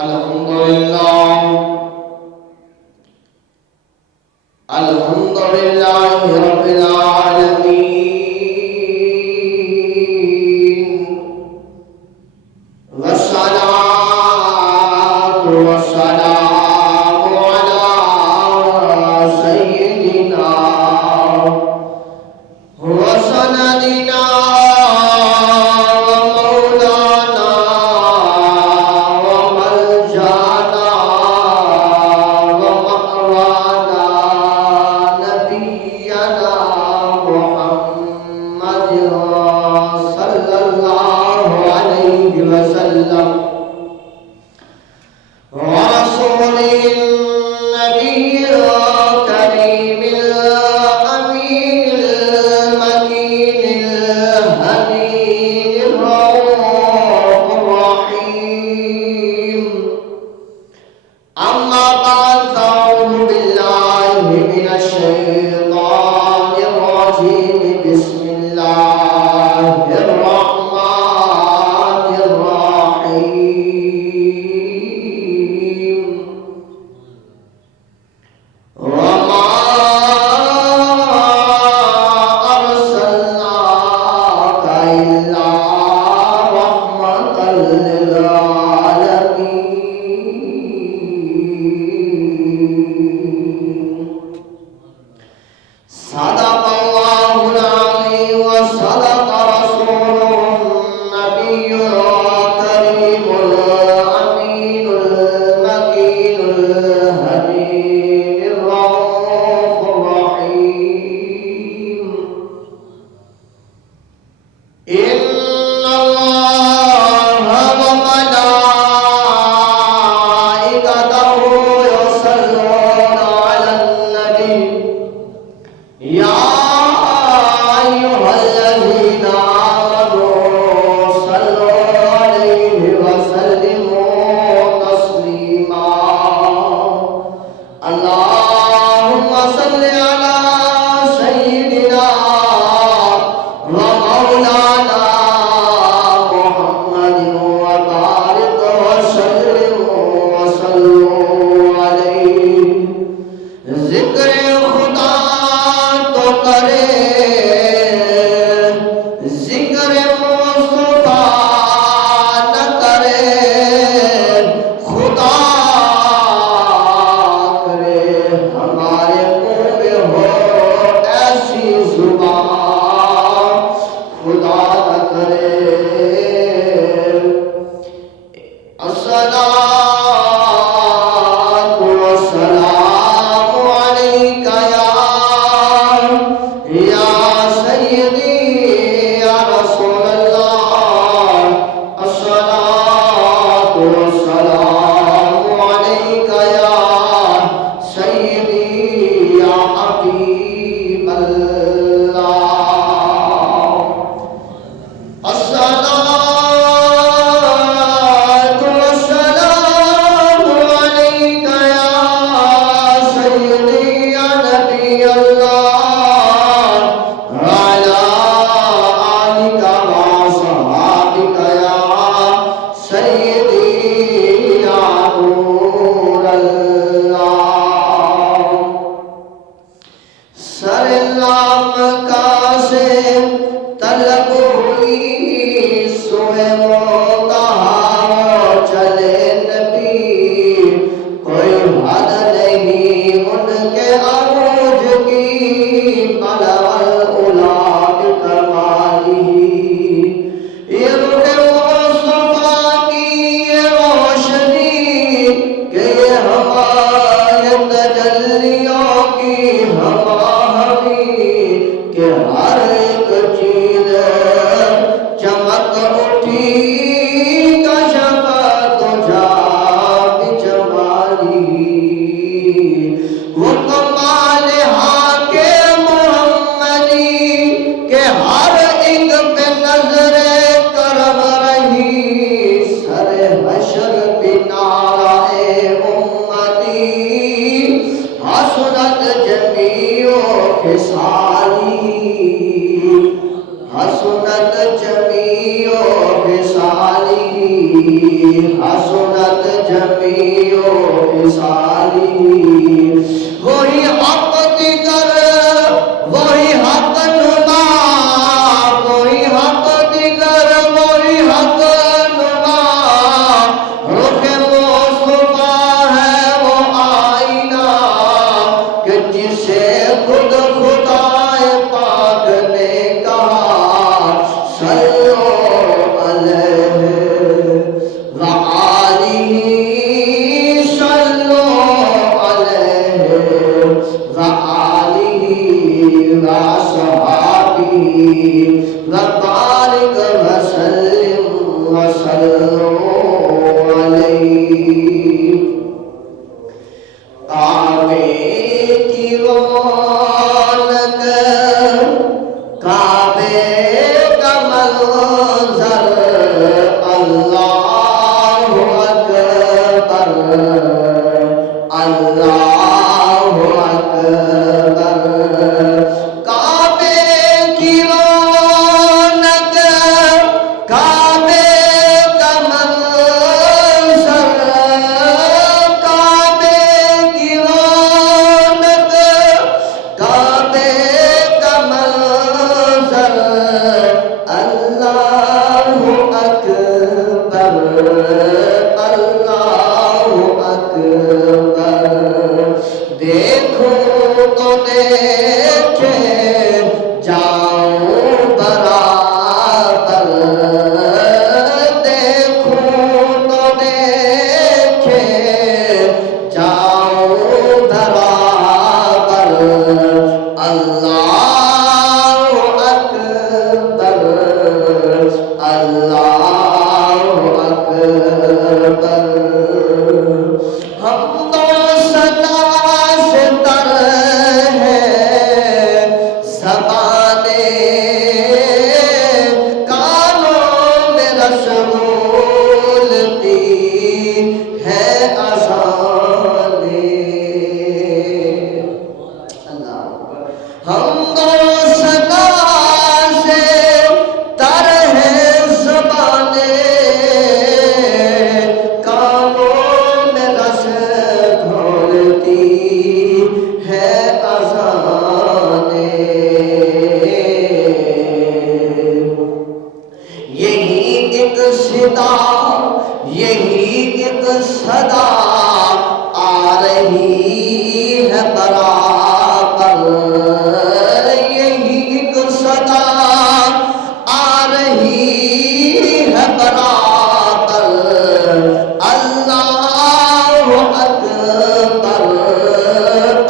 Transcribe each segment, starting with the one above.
الحمد لله رب العالمين والصلاة والسلام على سيدنا وسندنا ومولانا وملجانا ومأوانا نبينا محمد صلى الله عليه وسلم ورسوله النبي الكريم الأمين المكين الهني الرؤوف الرحيم أما بعد فأعوذ بالله من الشيطان الرجيم بسم الله الرحمن الرحيم وما أرسلناك إلا رحمة للعالمين صدق الله العظيم وصدق رسوله النبي الكريم الأمين المكين الهني الرؤوف الرحيم إن الله وملائكته يصلون على النبي يا أيها الذين آمنوا صلوا عليه وسلموا تسليما اللهم صل على سيدنا ومولانا محمد وبارك وسلم وصلوا عليه ذکر خدا تو کرے ذکر مصطفیٰ نہ کرے خدا کرے ہمارے منہ میں ہو ایسی زبان خدا نہ کرے الصلاة والسلام عليك يا سيدي يا رسول الله الصلاة والسلام عليك يا سيدي يا حبيب الله الصلاة والسلام عليك يا سيدي يا نبي الله وعلى آلك وصحابك يا سيدي يا نور الله سر نام کا سے طلب ہوئی سوئے منتہا چلے نبی کوئی حد نہیں ان کے عروج کی بلغ العلا بکمالہ یہ روح مصطفیٰ کی یہ روشنی کہ یہ ہمارے تجلیوں کی ہماہنی کہ ہر ایک چیز چمک اٹھی کشف تجھا بجمالی وہ کمال حق محمدی کہ ہر ایک پہ نظر کرم رہی سر حشر بنارہ امتی حسنت جمیع خصالی حسنت جمیع خصالی حسنت جمیع خصالی وہی حق دیگر وہی حق نما وہی حق دیگر وہی حق نما رخ مصطفیٰ ہے وہ آئینہ کہ جسے خود خدائے پاک نے کہا صلو علیہ وآلہ صلو علیہ وآلہ وصحابہ وبارک وسلم وصلو علیہ کعبے کی رونق کعبے کا منظر اللہ اکبر اللہ اکبر کعبے کی رونق کعبے کا منظر کعبے کی رونق کعبے کا منظر اللہ اکبر اللہ اکبر دیکھو تو دیکھے جاؤں برابر دیکھو تو دیکھے جاؤں برابر اللہ اکبر اللہ اکبر ہم تو صدا سے تر ہے زبانیں کانوں میں رسولتی ہے اذانیں اللہ ہم تو صدا سے تر ہے زبانیں کانوں میں رس گھولتی ہے اذانیں یہی ایک صدا یہی ایک صدا آ رہی ہے برابر یہی ایک صدا آ رہی ہے برابر اللہ اکبر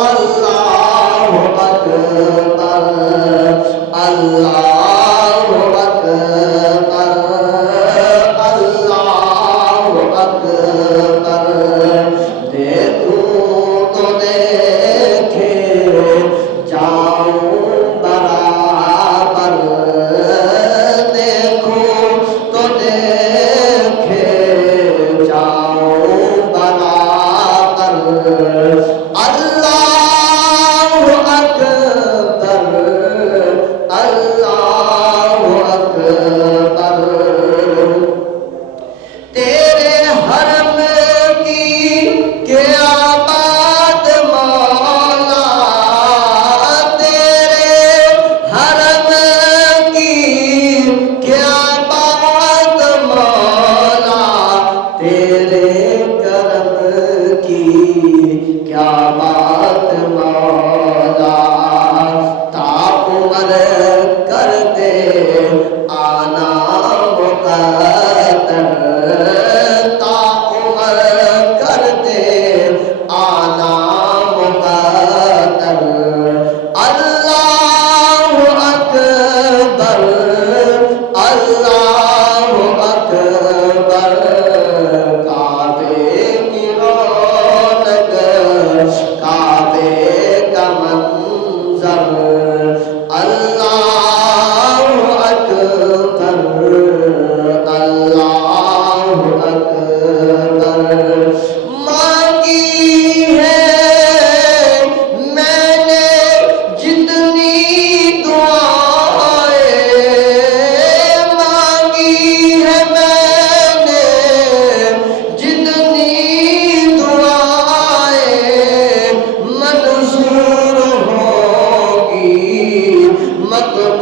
اللہ اکبر اللہ اکبر اللہ اکبر دیکھوں تو دیکھے جاؤں برابر دیکھوں تو دیکھے جاؤں برابر اللہ اکبر اللہ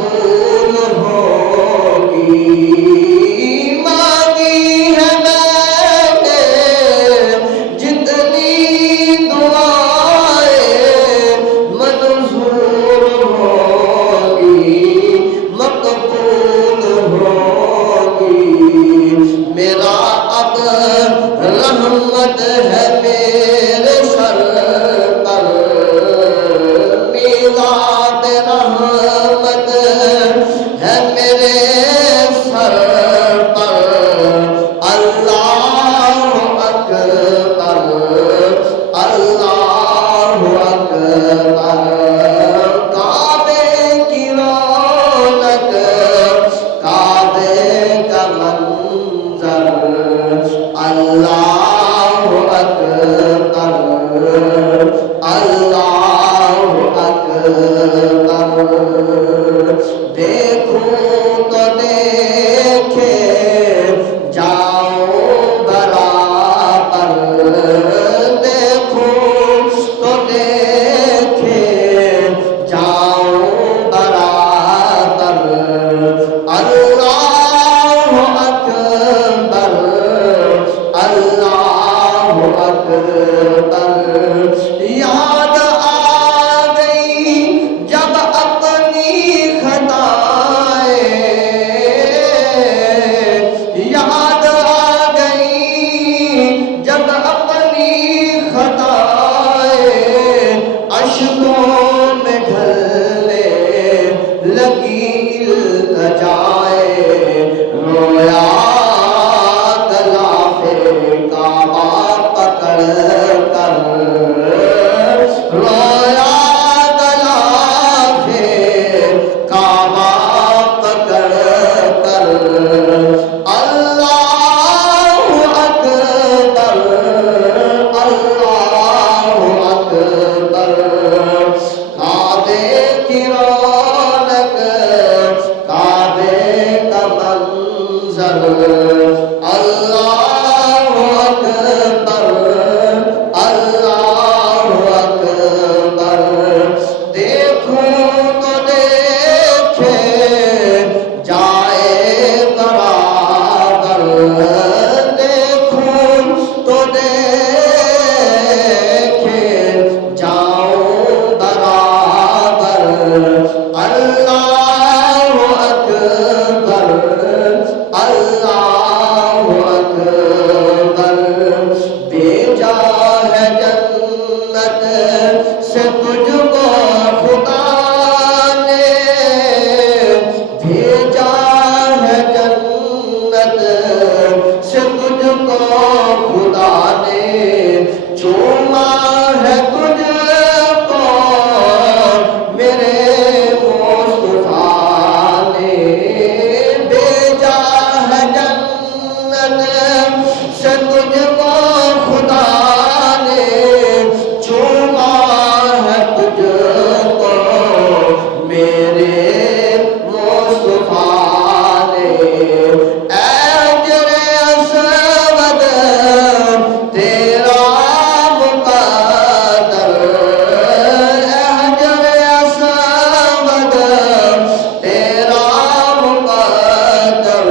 مقبول ہوگی مانگی ہے میں نے جتنی دعائیں منظور ہوگی مقبول ہوگی میرا اب رحمت ہے میرے سر پر میلاد رحمت ہے میرے سر پر اللہ اکبر اللہ اکبر کعبے کی رونق کعبے کا منظر اللہ اکبر اللہ اکبر دیکھوں تو دیکھے جاؤں برابر دیکھوں تو دیکھے جاؤں برابر اللہ اکبر اللہ اکبر یاد آ گئی جب اپنی خطائیں یاد آ گئی جب اپنی خطائیں اشکوں میں ڈھلنے لگی التجائیں رویا کعبہ پکڑ کر رویا غلافِ کعبہ پکڑ کر اللہ اکبر اللہ اکبر کعبے کی رونق کعبے کا منظر اللہ اکبر اللہ اکبر دیکھوں تو دیکھے جائے برابر دیکھوں تو دیکھے جاؤں برابر اللہ اکبر اللہ اکبر بھیجا ہے جنت سے تجھ کو خدا نے بھیجا ہے جنت سے تجھ کو خدا نے چوما ہے تجھ کو میرے مصطفیٰ نے بھیجا ہے جنت سے تجھ کو خدا نے چوما ہے تجھ کو میرے مصطفیٰ نے اجر اسود تیرا مقدر اجر اسود تیرا مقدر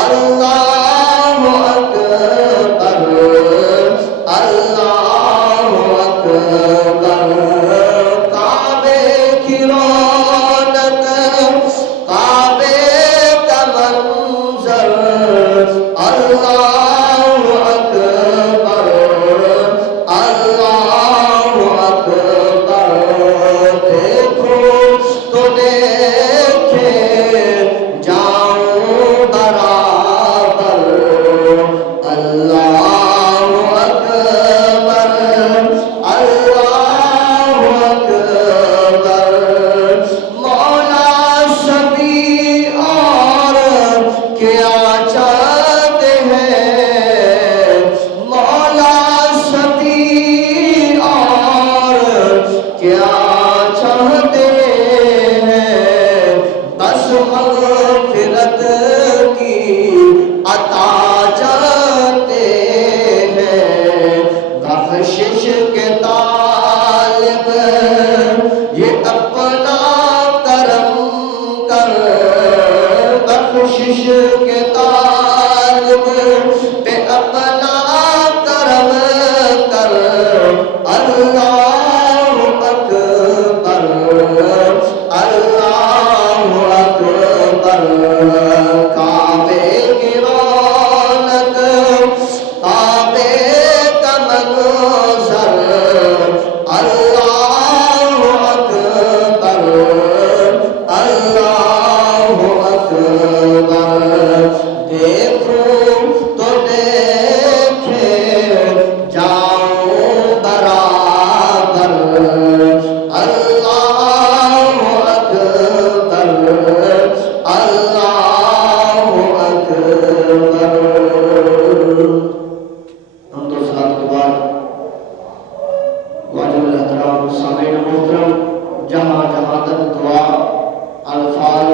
اللہ اکبر اللہ اکبر کعبے کی رونق کعبے کا منظر اللہ اکبر اللہ اکبر دیکھوں تو دیکھے جاؤں برابر اللہ اکبر اللہ اکبر مولا سبھی اور کیا چاہتے ہیں مولا سبھی اور کیا چاہتے ہیں بس مغفرت کی عطا چاہتے ہیں بخشش کے طالب یہ اپنا کرم بخشش کے طالب پہ اپنا کرم کر اللہ اکبر اللہ اکبر کعبے کی رونق کعبے کا منظر اللہ اکبر اللہ اکبر دیکھوں تو دیکھے جاؤں برابر اللہ اکبر اللہ اکبر۔ ہم تو صلاۃ کے بعد واجب الاحترام سامعین محترم جہاں جہاں تک دعا الفاظ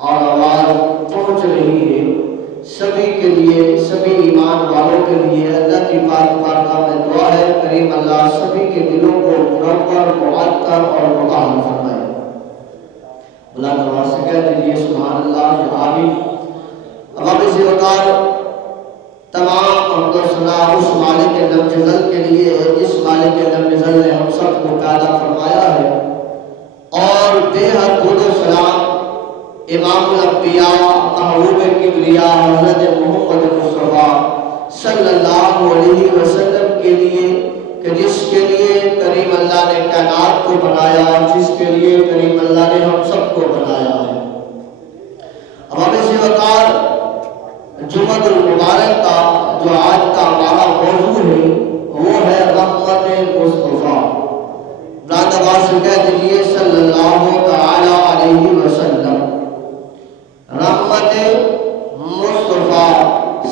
اور آواز پہنچ رہی ہے سبھی کے لیے سبھی ایمان والوں کے لیے اللہ کی پاک بارگاہ میں دعا ہے کریم اللہ سبھی کے دلوں کو منور معطر اور مطہر فرمائے۔ بلند آواز سے کہہ دیجیے سبحان اللہ یا آمین۔ اب آپ اسی وقار تمام حمد و ثنا اس مالک لم یزل کے لیے ہے جس مالک لم یزل نے ہم سب کو پیدا فرمایا ہے، اور بے حد درود و سلام امام الانبیاء محبوب کبریا حضرت محمد مصطفیٰ صلی اللہ علیہ وسلم کے لیے کہ جس کے لیے کریم اللہ نے کائنات کو بنایا، جس کے لیے کریم اللہ نے ہم سب کو بنایا ہے۔ اب ہم اسی وقار جمعہ المبارک کا جو آج کا ہمارا موضوع ہے وہ ہے رحمت مصطفیٰ۔ بلند آواز سے کہہ دیجیے صلی اللہ تعالی علیہ وسلم۔ رحمت مصطفیٰ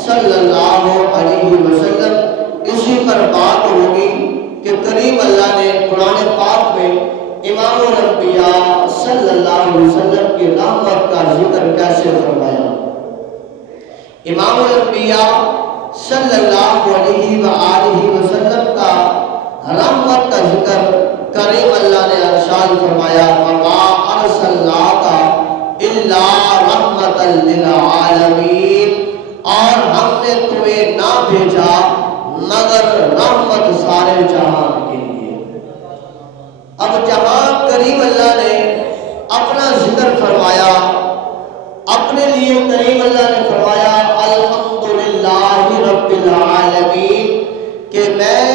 صلی اللہ علیہ وسلم، اسی پر بات ہوگی کہ کریم اللہ نے قرآن پاک میں امام الانبیاء صلی اللہ علیہ وسلم کی رحمت کا ذکر کیسے فرمایا۔ امام الانبیاء صلی اللہ علیہ وآلہ وسلم کا رحمت کا ذکر کریم اللہ نے ارشاد فرمایا وَمَا أَرْسَلْنَاكَ إِلَّا رَحْمَةً لِلْعَالَمِينَ، اور ہم نے تمہیں نہ بھیجا مگر رحمت سارے جہان کے لیے۔ اب جہاں کریم اللہ نے اپنا ذکر فرمایا، اپنے لیے کریم اللہ نے فرمایا الحمدللہ رب العالمین کہ میں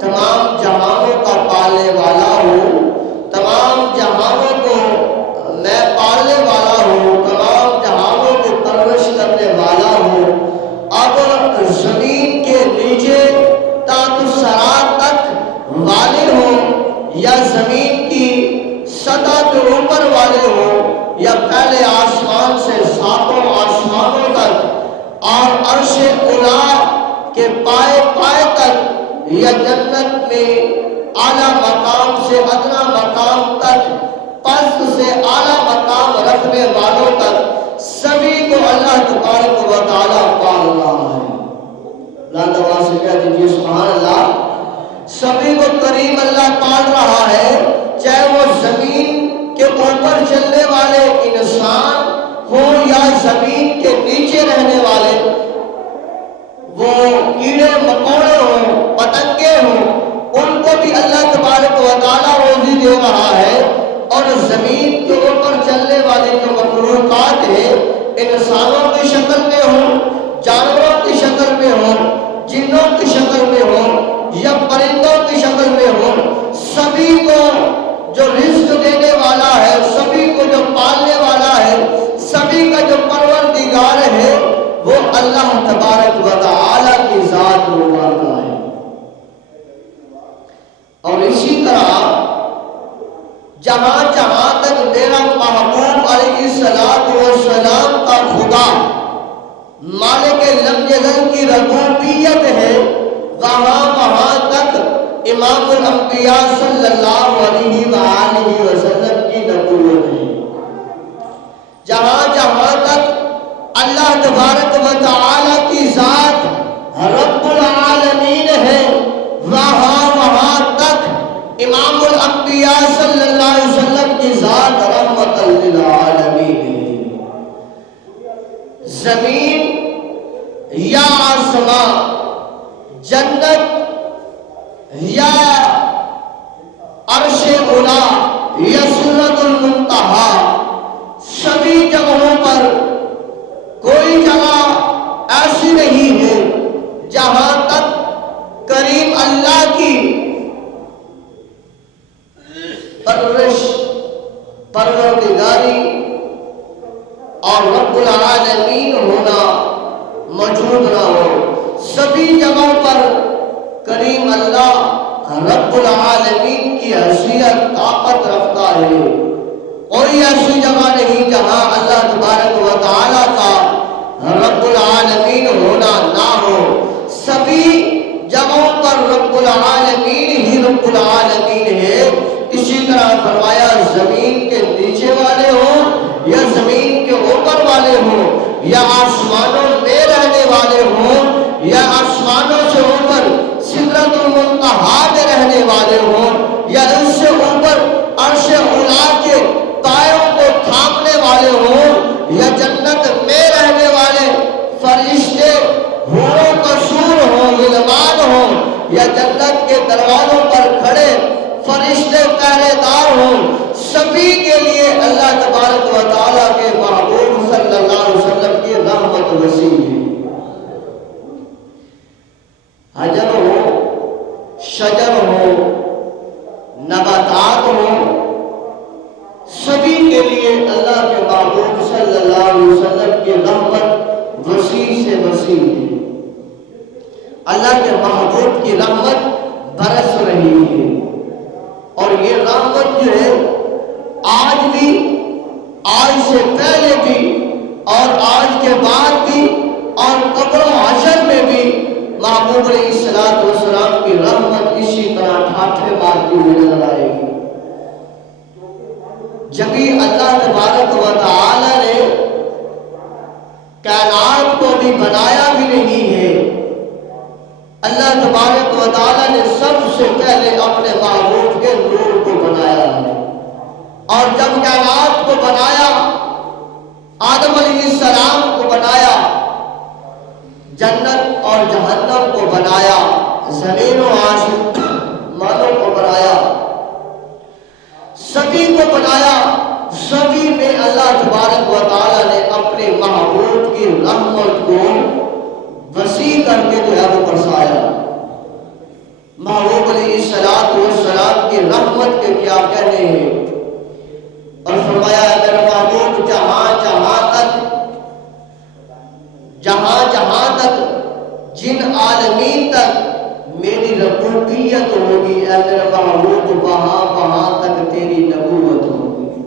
تمام جہانوں کا پالنے والا ہوں، تمام جہانوں کو میں پالنے والا ہوں، تمام جہانوں کو پرورش کرنے والا ہوں۔ اب زمین کے نیچے تحت الثری تک والے ہوں یا زمین کی سطح کے اوپر والے ہوں یا پہلے آسمان سے ساتوں آسمانوں تک اور عرش اولا کے پائے پائے تک یا جنت میں اعلیٰ مقام سے ادنا مقام تک، پست سے اعلیٰ مقام رکھنے والوں تک سبھی کو اللہ تبارک و تعالیٰ پال رہا ہے۔ بلند آواز سے کہہ دیجیے سبحان اللہ۔ سبھی کو کریم اللہ پال رہا ہے، چاہے وہ زمین کے اوپر چلنے والے انسان ہوں یا زمین کے نیچے رہنے والے، وہ کیڑے مکوڑے ہوں، پتنگے ہوں، ان کو بھی اللہ تبارک و تعالیٰ روزی دے رہا ہے۔ اور زمین کے اوپر چلنے والے جو مخلوقات ہیں، انسانوں کی شکل میں ہوں، جانوروں کی شکل میں ہوں، جنوں کی شکل میں ہوں یا پرندوں کی شکل میں ہوں، سبھی کو جو رزق دینے والا ہے، سبھی کو جو پالنے والا ہے، سبھی کا جو پروردگار ہے وہ اللہ تبارک و تعالی کی ذات مبارکہ ہے۔ اور اسی طرح جہاں جہاں تک میرا محبوب علیہ السلام کا خدا مالک لم یزل کی ربوبیت ہے، وہاں وہاں تک امام الانبیاء صلی اللہ علیہ وآلہ وسلم کی نبوت ہے۔ جہاں جہاں تک اللہ تبارک و تعالی کی ذات رب العالمین ہے، وہاں وہاں تک امام الانبیاء صلی اللہ علیہ وسلم کی ذات رحمت للعالمین ہے۔ زمین یا آسمان، جنت یا عرش اولا یا سدرۃ المنتہا، سبھی جگہوں پر کوئی جگہ ایسی نہیں ہے جہاں تک کریم اللہ کی پرورش، پروردگاری اور رب العالمین ہونا موجود نہ ہو۔ سبھی جگہوں پر کریم اللہ رب العالمین کی حیثیت طاقت رکھتا ہے۔ کوئی ایسی جگہ نہیں جہاں اللہ تبارک و تعالیٰ کا رب العالمین ہونا نہ ہو۔ سبھی جگہوں پر رب العالمین ہی رب العالمین ہے۔ اسی طرح فرمایا زمین کے نیچے والے ہوں یا زمین کے اوپر والے ہوں، یا آسمانوں میں رہنے والے ہوں یا آسمانوں سے اوپر سدرۃ المنتہا میں رہنے والے ہوں، یا اس سے اوپر عرش اولا کے پایوں کو تھامنے والے ہوں، یا جنت میں رہنے والے فرشتے حور و قصور ہوں، غلمان ہوں، یا جنت کے دروازوں پر کھڑے فرشتے پہرے دار ہوں، سبھی کے لیے اللہ تبارک و تعالیٰ کے محبوب صلی اللہ علیہ وسلم کی رحمت وسیع ہے۔ حجر ہو، شجر ہو، نباتات ہو، سبھی کے لیے اللہ کے محبوب صلی اللہ علیہ وسلم کی رحمت وسیع سے وسیع ہے۔ اللہ کے محبوب کی رحمت برس رہی ہے، اور یہ رحمت جو ہے آج بھی، آج سے پہلے بھی، اور آج کے بعد بھی، اور قبر و حشر میں بھی محبوب علیہ السلام کی رحمت اسی طرح ٹھاٹھے مارتی ہوئی نظر آئے گی۔ جبھی اللہ تبارک و تعالی نے کائنات کو بھی بنایا بھی نہیں ہے، اللہ تبارک و تعالی نے سب سے پہلے اپنے محبوب کے نور کو بنایا ہے، اور جب کائنات کو بنایا، آدم علیہ السلام کو بنایا، جنت اور جہنم کو بنایا، زمین و آسمانوں کو بنایا، سبھی کو بنایا، سبھی میں اللہ تبارک و تعالی نے اپنے محبوب کی رحمت کو وسیع کر کے جو ہے وہ برسایا۔ محبوب علیہ السلام کی رحمت کے کیا کہنے ہیں، اور فرمایا میرا محبوب جہاں تک جن عالمین تک میری ربوبیت ہوگی، اے میرا محبوب وہاں تک تیری نبوت ہوگی۔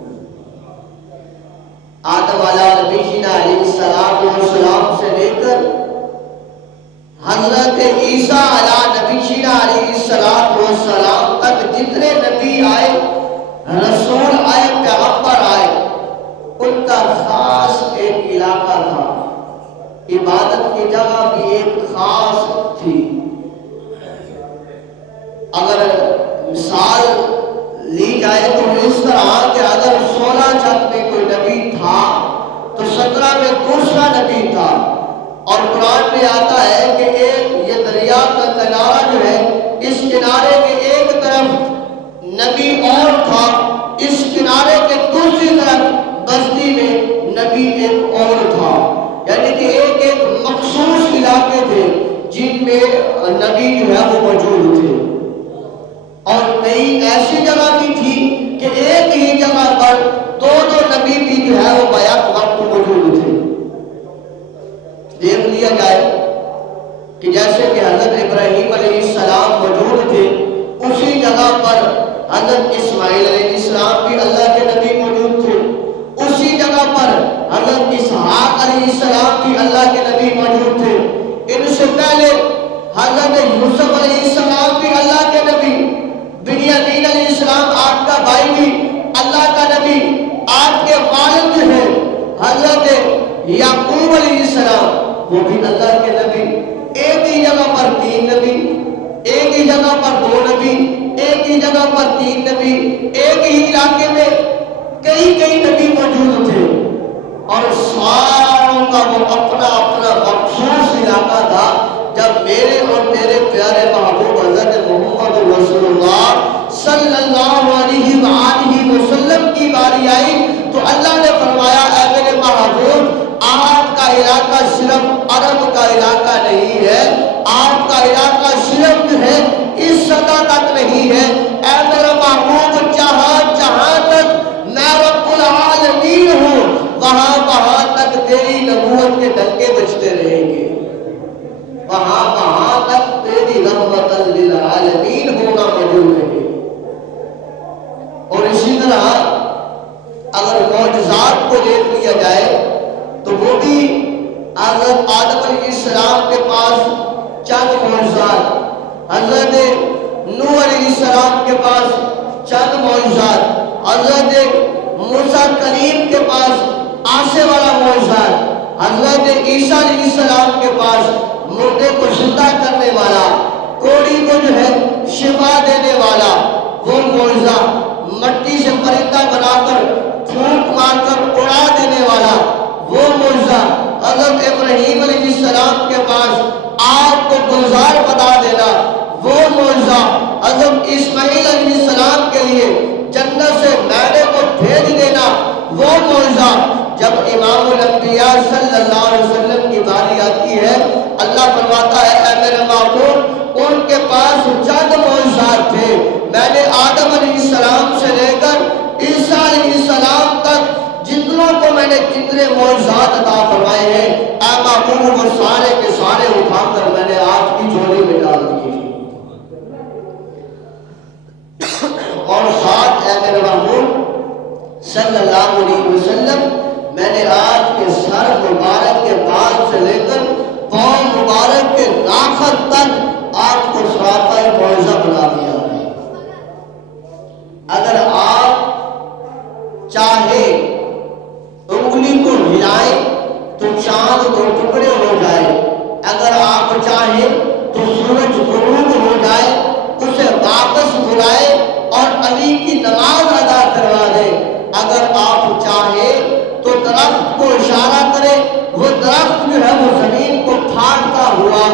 آدم علیہ السلام سے لے کر حضرت عیسیٰ علیہ السلام تک جتنے نبی آئے، رسول آئے، پیغمبر آئے، ان کا خاص ایک علاقہ تھا، عبادت کی جگہ بھی ایک خاص تھی۔ اگر مثال لی جائے تو اس طرح کہ اگر 16 چھت میں کوئی نبی تھا تو 17 میں دوسرا نبی تھا، اور قرآن میں آتا ہے کہ یہ دریا کا کنارہ جو ہے، اس کنارے کے ایک طرف نبی اور تھا، اس کنارے کے دوسری طرف بستی میں نبی ایک اور تھا، یعنی کہ ایک مخصوص علاقے تھے جن میں نبی جو ہے وہ موجود تھے، اور کئی ایسی جگہ بھی تھی کہ ایک ہی جگہ پر دو نبی بھی جو ہے وہ بیک وقت موجود تھے۔ دیکھ لیا جائے کہ جیسے کہ حضرت ابراہیم علیہ السلام موجود تھے، اسی جگہ پر حضرت اسماعیل علیہ السلام بھی اللہ کے نبی موجود تھے، اسی جگہ پر حضرت اسحاق علیہ السلام بھی اللہ کے نبی موجود تھے، ان سے پہلے حضرت یوسف علیہ السلام بھی اللہ کے نبی، بنیامین علیہ السلام آپ کا بھائی بھی اللہ کا نبی، آپ کے والد ہیں حضرت یعقوب علیہ السلام، وہ بھی اللہ کے نبی۔ ایک ہی جگہ پر 3 نبی، ایک ہی جگہ پر 2 نبی، ایک ہی جگہ پر 3 نبی، ایک ہی علاقے میں کئی نبی موجود تھے، اور ساروں کا وہ اپنا اپنا مخصوص علاقہ تھا. جب میرے اور میرے پیارے محبوب حضرت محمد رسول اللہ صلی اللہ علیہ وآلہ وسلم کی باری آئی تو اللہ نے فرمایا اے میرے محبوب آپ کا علاقہ صرف عرب کا علاقہ نہیں ہے, آپ کا علاقہ صرف جو ہے اس سطح تک نہیں ہے. اے میرے محبوب جہاں جہاں تک میں رب العالمین ہوں وہاں وہاں تک تیری نبوت کے ڈنکے بجتے رہیں گے, وہاں وہاں تک تیری رحمت للعالمین ہونا موجود ہے. اور اسی طرح اگر معجزات کو دیکھ لیا جائے تو وہ بھی حضرت آدم علیہ السلام کے پاس چند معجزات, حضرت نوح علیہ السلام کے پاس چند معجزات, حضرت موسیٰ کریم کے پاس آسے والا معجزات, حضرت عیسیٰ علیہ السلام کے پاس مردے کو زندہ کرنے والا, کوڑی کو جو ہے شفا دینے والا وہ معجزہ, مٹی سے پرندہ بنا کر پھونک مار کر اڑا دینے والا وہ معجزہ, حضرت ابراہیم علیہ السلام کے پاس آگ کو گلزار بنا دینا وہ معجزہ, حضرت اسماعیل علیہ السلام کے لیے جنت سے میڑے کو بھیج دینا وہ معجزہ. جب امام الانبیاء صلی اللہ علیہ وسلم کی باری آتی ہے اللہ فرماتا ہے اے میرے محبوب ان کے پاس چند معجزات تھے, میں نے آدم علیہ السلام سے لے کر عیسیٰ علیہ السلام تک جتنوں کو میں نے جتنے معجزات عطا فرمائے ہیں اے محبوب وہ سارے کے سارے اٹھا کر میں نے آپ کی جھولی میں ڈال دیے. اور ساتھ اے میرے محبوب صلی اللہ علیہ وسلم میں نے آپ کے سر مبارک کے بال سے لے کر پاؤں مبارک کے ناخن تک آپ کو سراپا معجزہ بنا دیا ہے. اگر آپ چاہے انگلی کو ہلائیں تو چاند دو ٹکڑے ہو جائے, اگر آپ چاہیں تو سورج غروب ہو جائے, اسے واپس بلائے اور علی کی نماز ادا کروا دے. اگر آپ چاہیں تو درخت کو اشارہ کرے, وہ درخت جو ہے وہ زمین کو پھاڑتا ہوا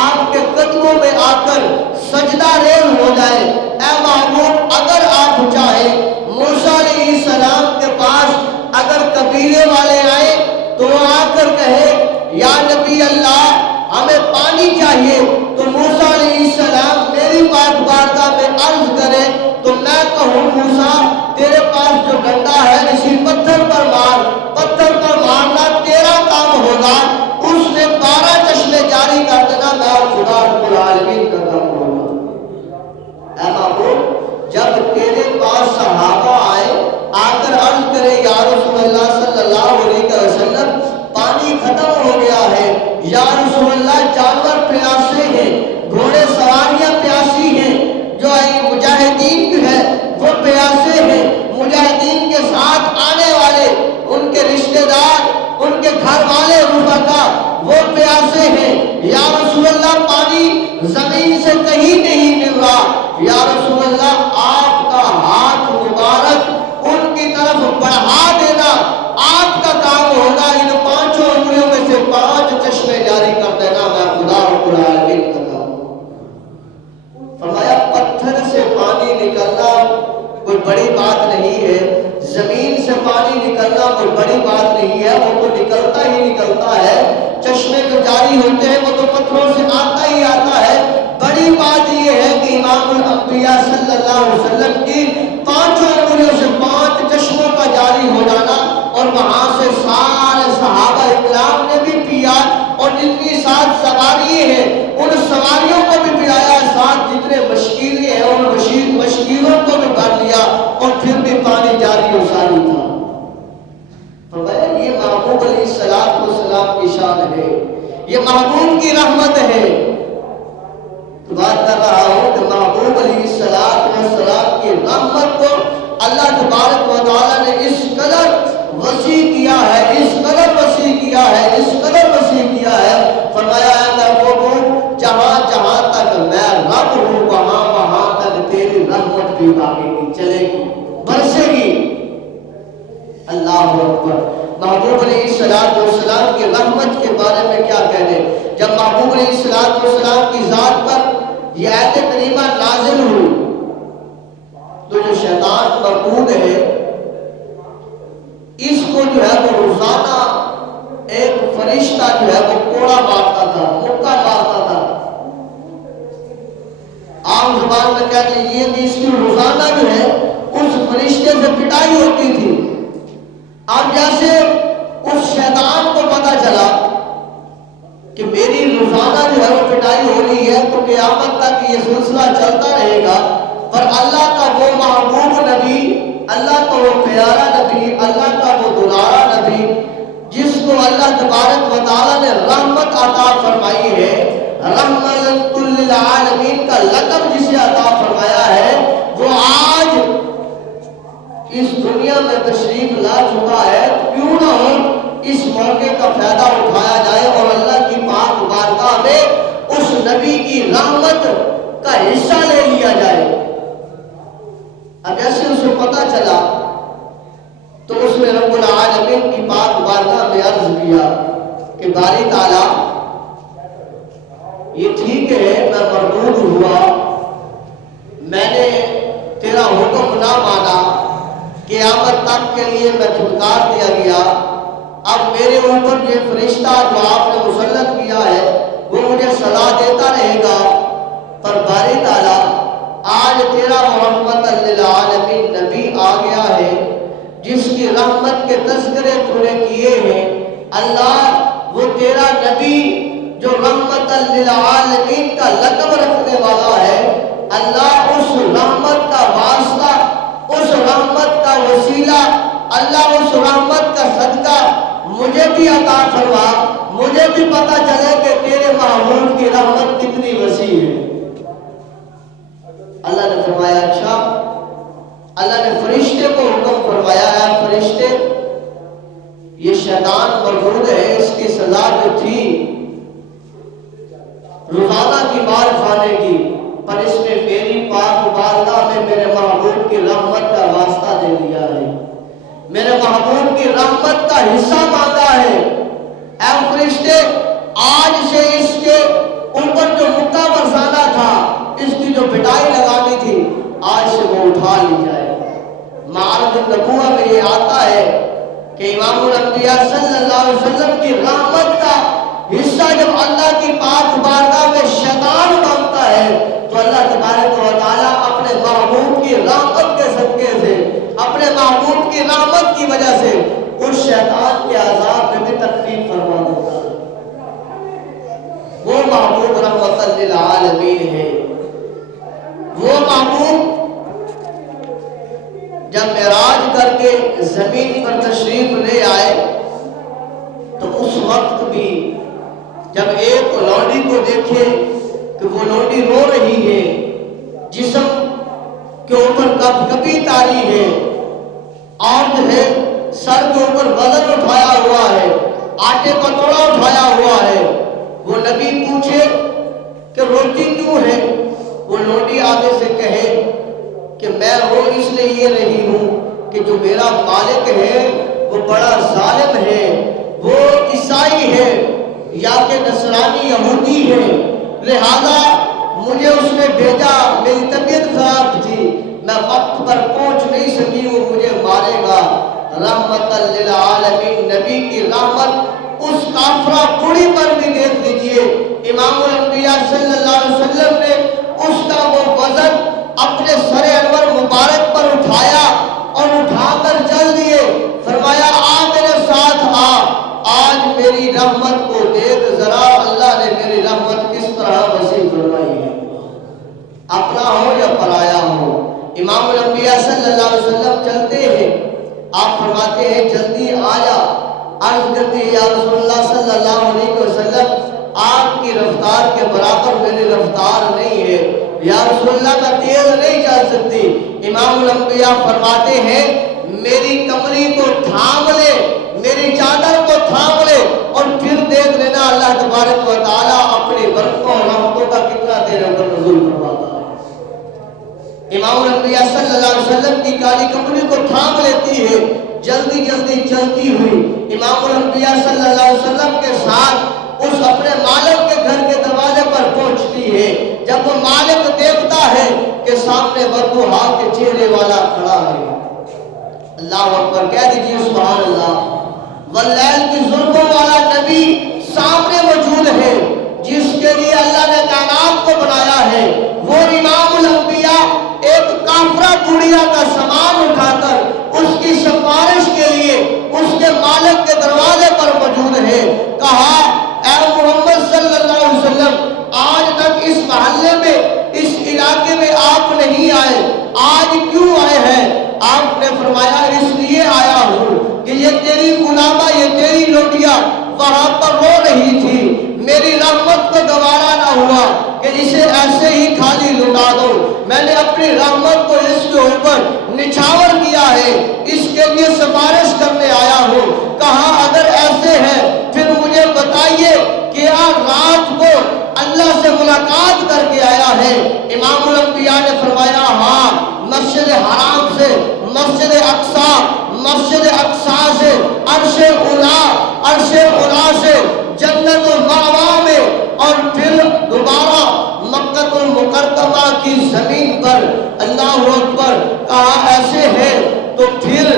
آپ کے قدموں میں آ کر سجدہ ریز ہو جائے. اے محبوب اگر آپ چاہیں موسیٰ علیہ السلام کے پاس اگر قبیلے والے آئے تو وہ آ کر کہے یا نبی اللہ ہمیں پانی چاہیے, تو موسیٰ علیہ السلام میری بات بارگاہ میں عرض کرے تو میں کہوں موسیٰ تیرے پاس جو ڈنڈا ہے اسی پتھر پر مار, پتھر پر مارنا تیرا کام ہوگا, اس نے 12 چشمے جاری کر دینا, میں خدا رب العالمین کا کام ہوگا. اے محبوب جب تیرے پاس صحابہ آئے آ کر عرض کرے یا رسول اللہ صلی اللہ علیہ وسلم پانی ختم ہو گیا ہے, یا رسول اللہ جانور پیاسے ہیں, گھوڑے سواریاں پیاسی ہیں, جو مجاہدین جو ہے وہ پیاسے ہیں, مجاہدین کے ساتھ آنے والے ان کے رشتہ دار ان کے گھر والے رفقا وہ پیاسے ہیں, یا رسول اللہ پانی زمین سے کہیں نہیں مل رہا, یا رسول اللہ آپ کا ہاتھ مبارک ان کی طرف بڑھا دینا آپ کا کام ہوگا, ان 5 انگلیوں میں سے 5 چشمے جاری کر دینا, میں خدا رب العالمین کا کام. فرمایا پتھر سے پانی نکلنا کوئی بڑی بات نہیں ہے, زمین سے پانی نکلنا کوئی بڑی بات نہیں ہے, وہ تو نکلتا ہی نکلتا ہے, چشمے جو جاری ہوتے ہیں وہ تو پتھروں سے آتا ہی آتا ہے. بڑی بات یہ ہے کہ امام الانبیاء صلی اللہ علیہ وسلم کی 5 انگلیوں سے 5 چشموں کا جاری ہو جانا, اور وہاں سے سارے صحابہ اکرام نے بھی پیا, اور جتنی ساتھ سواری ہیں ان سواریوں کو بھی پلایا, ساتھ جتنے مشکیلیں ہیں ان مشکیلوں کو بھی بھر لیا, اور پھر بھی پانی جاری و ساری تھا. فرمایا یہ محبوب علیہ السلام کی شان ہے, یہ محبوب کی رحمت ہے. تو بات کر رہا ہوں کہ محبوب علیہ السلام کی رحمت کو اللہ تبارک و تعالیٰ نے اس قدر وسیع کیا ہے, اس قدر وسیع کیا ہے, اس قدر وسیع کیا ہے. فرمایا ہے محبوب جہاں جہاں تک میں رب ہوں وہاں وہاں تک تیری رحمت بھی باقی نہیں چلے گی, برسے گی. اللہ اکبر. محبوب علیہ السلام کی رحمت کے بارے میں کیا کہنے. جب محبوب علیہ السلام کی ذات پر یہ آیت کریمہ نازل ہوئی تو جو شیطان مربوط ہے اس کو جو ہے وہ روزانہ ایک فرشتہ جو ہے وہ کوڑا مارتا تھا, مکہ مارتا تھا. عام زبان میں کہہ لیجیے کہ اس کی روزانہ جو ہے اس فرشتے سے پٹائی ہوتی تھی. اب جیسے اس شیطان کو پتا چلا کہ میری روزانہ جو ہے وہ پٹائی ہو رہی ہے تو قیامت تک یہ سلسلہ چلتا رہے گا, پر اللہ کا وہ محبوب نبی, اللہ کا وہ پیارا نبی, اللہ کا وہ دلارا نبی جس کو اللہ تبارک و تعالیٰ نے رحمت عطا فرمائی ہے, رحمت للعالمین کا لقب جسے عطا فرمایا ہے, وہ آج اس دنیا میں تشریف لا چکا ہے. کیوں نہ ہو اس موقع کا فائدہ اٹھایا جائے اور اللہ کی پاک بارگاہ میں اس نبی کی رحمت کا حصہ لے لیا جائے. اب ایسے اسے پتا چلا تو اس نے رب العالمین کی پاک بارگاہ میں عرض کیا کہ باری تعالیٰ یہ ٹھیک ہے میں مردود ہوا, میں نے تیرا حکم نہ مانا, قیامت تک کے لیے میں چھٹکار دیا گیا. اب میرے اوپر یہ فرشتہ جو آپ نے مسلط کیا ہے وہ مجھے سزا دیتا رہے گا, پر باری تعالیٰ آج تیرا محمد للعالمین نبی آ گیا ہے جس کی رحمت کے تذکرے تو نے کیے ہیں. اللہ وہ تیرا نبی جو رحمت للعالمین کا لقب رکھنے والا ہے, اللہ اس رحمت کا واسطہ, اس رحمت کا وسیلہ, اللہ اس رحمت کا صدقہ مجھے بھی عطا فرما, مجھے بھی پتا چلے کہ تیرے محبوب کی رحمت کتنی وسیع ہے. اللہ نے فرمایا اچھا. اللہ نے فرشتے کو حکم فرمایا ہے فرشتے یہ شیطان مربوط ہے, اس کی سزا جو تھی روزانہ کی مار کھانے کی, پر اس نے میری پاک بارگاہ میں میرے محبوب کی رحمت کا واسطہ دے دیا ہے, میرے محبوب کی رحمت کا حصہ مانگا ہے. اے فرشتے آج سے اس کے اوپر جو مکہ برسانا تھا, اس کی جو پٹائی لگانی تھی, آج سے وہ اٹھا لی جائے. معارج النبوہ میں یہ آتا ہے کہ امام الانبیاء صلی اللہ علیہ وسلم کی رحمت کا حصہ جب اللہ کی پاک بارگاہ میں شیطان مانگتا ہے تو اللہ تبارک و تعالیٰ اپنے محبوب کی رحمت کے صدقے سے, اپنے محبوب کی رحمت کی وجہ سے اس شیطان کے عذاب میں بھی تخفیف فرما دیتا ہے. وہ محبوب رحمت للعالمین ہے. وہ محبوب جب معراج کر کے زمین پر تشریف لے آئے تو اس وقت بھی جب ایک لونڈی کو دیکھے کہ وہ لونڈی رو رہی ہے, جسم کے اوپر کبھی تاری ہے اور جو ہے سر کے اوپر وزن اٹھایا ہوا ہے, آٹے کا توڑا اٹھایا ہوا ہے, وہ نبی پوچھے کہ روتی کیوں ہے, وہ لونڈی آگے سے کہے کہ میں رو اس لیے رہی ہوں کہ جو میرا مالک ہے وہ بڑا ظالم ہے, وہ عیسائی ہے یا کہ نصرانی یہودی ہے, لہذا مجھے اس نے بھیجا, میری طبیعت خراب تھی, میں وقت پر پہنچ نہیں سکی, وہ مجھے مارے گا. رحمت للعالمین نبی کی رحمت اس کافرہ کڑی پر بھی دیکھ لیجئے. امام الانبیاء صلی اللہ علیہ وسلم نے اس کا وہ وزن اپنے سر انور مبارک پر اٹھایا اور اٹھا کر چل دیے, فرمایا آ میرے ساتھ آ, آج میری رحمت کو دیکھ ذرا, اللہ نے میری رحمت کس طرح وسیع فرمائی ہے, اپنا ہو یا پرایا ہو. امام الانبیاء صلی اللہ علیہ وسلم چلتے ہیں, آپ فرماتے ہیں جلدی آیا, عرض کرتے ہیں یا رسول اللہ صلی اللہ علیہ وسلم آپ کی رفتار کے برابر میری رفتار نہیں ہے, یا رسول اللہ میں تیز نہیں چل سکتی. امام الانبیاء فرماتے ہیں میری کمری کو تھام لے, میری چادر کو تھام لے اور پھر دیکھ لینا اللہ تبارک و تعالیٰ اپنی برکتوں اور رحمتوں کا کتنا تیرے اوپر نزول فرماتا ہے. امام الانبیاء صلی اللہ علیہ وسلم کی کالی کمری کو تھام لیتی ہے, جلدی جلدی چلتی ہوئی امام الانبیاء صلی اللہ علیہ وسلم کے ساتھ اس اپنے مالک کے گھر کے دروازے پر پہنچتی ہے. جب وہ مالک دیکھتا ہے کہ سامنے بدوحا کے چہرے والا کھڑا ہے، اللہ اکبر کہہ دیجیے سبحان اللہ. واللیل کی زلفوں والا نبی سامنے موجود ہے، جس کے لیے اللہ نے کائنات کو بنایا ہے. وہ امام الانبیاء ایک کافرہ گڑیا کا سامان اٹھا کر اس کی سفارش کے لیے اس کے مالک کے دروازے پر موجود ہے. کہا اے محمد صلی اللہ علیہ وسلم، آج تک اس محلے میں، اس علاقے میں آپ نہیں آئے، آج کیوں آئے ہیں؟ آپ نے فرمایا اس لیے آیا ہوں کہ یہ تیری غلامہ، یہ تیری لوٹیا وہاں پر رو رہی تھی، میری رحمت کو گوارا نہ ہوا کہ اسے ایسے ہی خالی لٹا دو. میں نے اپنی رحمت کو اس کے اوپر نچھاور کیا ہے، اس کے لیے سفارش کرنے آیا ہوں. کہا اگر ایسے ہے پھر مجھے بتائیے کہ آپ رات کو اللہ سے ملاقات کر کے آیا ہے؟ امام الانبیاء نے فرمایا ہاں، مسجد حرام سے، مسجد اقصی، مسجد اقصی سے عرش اولا سے جنت المأوا میں، اور پھر دوبارہ مکہ المکرمہ کی زمین پر. اللہ اکبر. کہا ایسے ہے تو پھر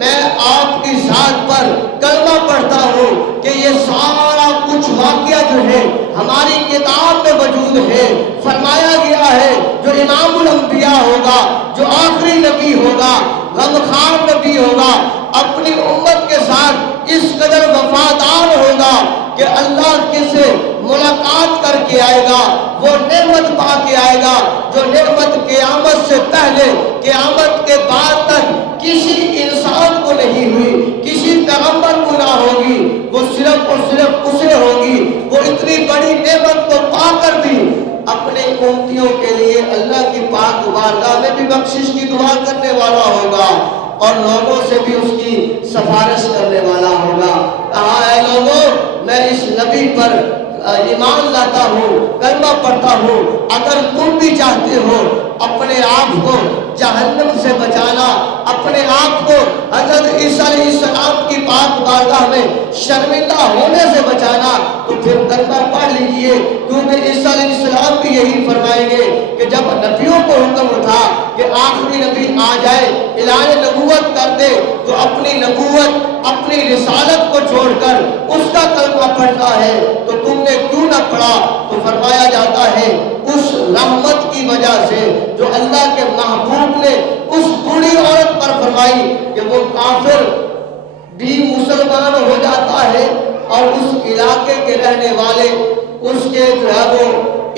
میں آپ کی ذات پر کلمہ پڑھتا ہوں کہ یہ سارا کچھ واقعہ جو ہے ہماری کتاب میں موجود ہے. فرمایا گیا ہے جو امام الانبیاء ہوگا، جو آخری نبی ہوگا، غمخوار نبی ہوگا، اپنی امت کے ساتھ اس قدر وفادار ہوگا کہ اللہ کے سے ملاقات کر کے آئے گا، وہ نعمت پا کے آئے گا جو نعمت قیامت سے پہلے، قیامت کے بعد تک کسی انسان کو نہیں ہوئی، کسی پیغمبر کو نہ ہوگی. وہ صرف اور صرف اسے ہوگی. وہ اتنی بڑی نعمت کو پا کر بھی اپنے امتیوں کے لیے اللہ کی پاک بارگاہ میں بھی بخشش کی دعا کرنے والا ہوگا اور لوگوں سے بھی اس کی سفارش کرنے والا ہوگا. کہا اے لوگوں، میں اس نبی پر ایمان لاتا ہوں، کلمہ پڑھتا ہوں. اگر تم بھی چاہتے ہو اپنے آپ کو جہنم سے بچانا، اپنے آپ کو حضرت عیسیٰ علیہ السلام کی پاک بارگاہ میں شرمندہ ہونے سے بچانا، تو پھر کلمہ پڑھ لیجئے. کیونکہ عیسیٰ علیہ السلام بھی یہی فرمائیں گے کہ جب نبیوں کو حکم تھا کہ آخری نبی آ جائے، اعلان نبوت کر دے، تو اپنی نبوت، اپنی رسالت کو چھوڑ کر اس کا کلمہ پڑھنا ہے تو تم نے کیوں نہ پڑھا؟ تو فرمایا جاتا ہے اس رحمت کی وجہ سے جو اللہ کے محبوب نے اس بوڑھی عورت پر فرمائی کہ وہ کافر بھی مسلمان ہو جاتا ہے اور اس علاقے کے رہنے والے، اس کے جو ہے وہ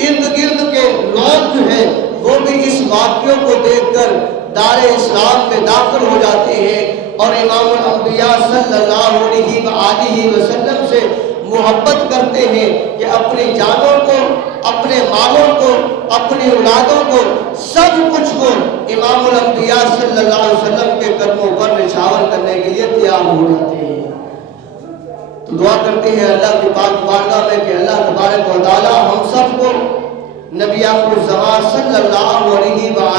ارد گرد کے لوگ جو ہیں وہ بھی اس واقعوں کو دیکھ کر دار اسلام میں داخل ہو جاتے ہیں اور امام الانبیاء صلی اللہ علیہ وآلہ وسلم سے محبت کرتے ہیں کہ اپنی جانوں کو، اپنے مالوں کو، اپنی اولادوں کو، سب کچھ کو امام الانبیاء صلی اللہ علیہ وسلم کے قدموں پر نچھاور کرنے کے لیے تیار ہو جاتے ہیں. تو دعا کرتے ہیں اللہ کی پاک بارگاہ میں کہ اللہ تبارک و تعالی ہم سب کو نبی آخر الزمان صلی اللہ علیہ وآلہ